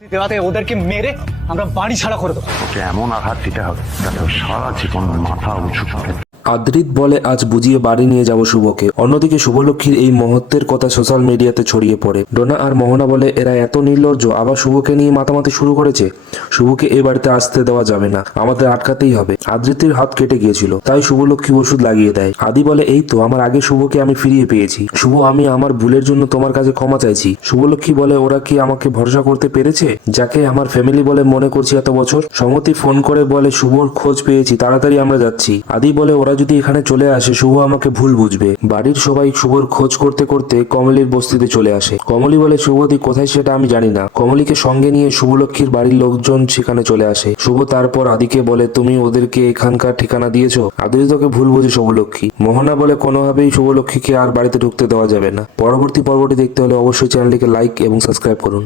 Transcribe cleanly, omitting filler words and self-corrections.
দেওয়াতে ওদেরকে মেরে আমরা বাড়ি ছাড়া করে দেবো। ওকে এমন আঘাত দিতে হবে যাতে ও সারা জীবন মাথা উঁচু করে। আদ্রিত বলে আজ বুঝিয়ে বাড়ি নিয়ে যাব শুভকে। অন্যদিকে শুভলক্ষ্মীর এই মহত্বের কথা সোশ্যাল মিডিয়াতে ছড়িয়ে পড়ে। ডোনা আর মোহনা বলে এরা এত নির্লজ্জ, আবার শুভকে নিয়ে মাতামাতি শুরু করেছে। শুভকে এই বাড়িতে আসতে দেওয়া যাবে না, আমাদের আটকাতেই হবে। আদ্রিতের হাত কেটে গিয়েছিল, তাই শুভলক্ষ্মী ওষুধ লাগিয়ে দেয়। আদি বলে এই তো আমার আগে শুভকে আমি ফিরিয়ে পেয়েছি। শুভ, আমি আমার ভুলের জন্য তোমার কাছে ক্ষমা চাইছি। শুভলক্ষ্মী বলে ওরা কি আমাকে ভরসা করতে পেরেছে, যাকে আমার ফ্যামিলি বলে মনে করছি এত বছর? সমতি ফোন করে বলে শুভর খোঁজ পেয়েছি, তাড়াতাড়ি আমরা যাচ্ছি। আদি বলে ওরা যদি এখানে চলে আসে শুভ আমাকে ভুল বুঝবে। বাড়ির সবাই শুভর খোঁজ করতে করতে কমলির বস্তিতে চলে আসে। কমলি বলে শুভদি কোথায় সেটা আমি জানি না। কমলিকে সঙ্গে নিয়ে শুভলক্ষ্মীর বাড়ির লোকজন সেখানে চলে আসে। শুভ তারপর আদিকে বলে তুমি ওদেরকে এখানকার ঠিকানা দিয়েছো। আদি তোকে ভুল বুঝে শুভলক্ষ্মী। মোহনা বলে কোনোভাবেই শুভলক্ষ্মীকে আর বাড়িতে ঢুকতে দেওয়া যাবে না। পরবর্তী পর্বটি দেখতে হলে অবশ্যই চ্যানেলটিকে লাইক এবং সাবস্ক্রাইব করুন।